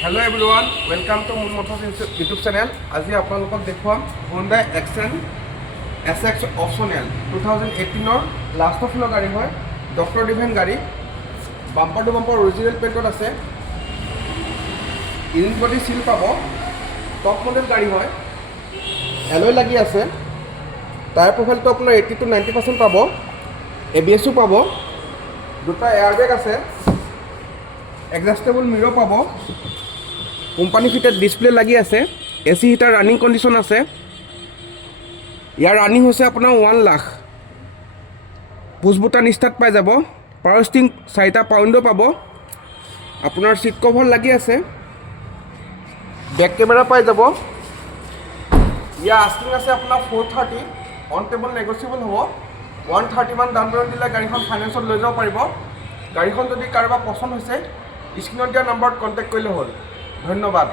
Hello everyone, welcome to Moon Motors YouTube channel. আজি আপোনালোকক দেখুৱাম Hyundai Accent SX Optional 2018 last of ফিলৰ গাড়ী হয়, ডক্টৰ ডিভাইন গাড়ী। বাম্পাৰ টু বাম্পাৰ অৰিজিনেল পেইণ্টত আছে, ইঞ্জিন বডি সিল পাব, টপ মডেল গাড়ী হয়, এলয় লাগি আছে, টায়াৰ প্ৰফাইলটো আপোনাৰ 80 to 90% পাব, ABS-ও পাব, দুটা এয়াৰবেগ আছে, এডজাষ্টেবল মিৰৰ পাব, কোম্পানী ফিটেড ডিসপ্লে লাগি আছে, এসি হিটাৰ ৰানিং কণ্ডিশ্যন আছে। ইয়াৰ ৰানিং হৈছে আপোনাৰ 1 লাখ। পুছ বুটান ষ্টাৰ্ট পাই যাব, পাৱাৰ ষ্টিং 4টা পাউণ্ডো পাব, আপোনাৰ সিট কভাৰ লাগি আছে, বেক কেমেৰা পাই যাব। ইয়াৰ আস্কিং আছে আপোনাৰ 430, অন টেবল নেগচিয়েবল হ'ব। 130 মান ডাউন পেমেণ্ট দিলে গাড়ীখন ফাইনেন্সত লৈ যাব পাৰিব। গাড়ীখন যদি কাৰোবাৰ পচন্দ হৈছে স্ক্ৰীনত দিয়া নম্বৰত কণ্টেক্ট কৰিলে হ'ল। ধন্যবাদ।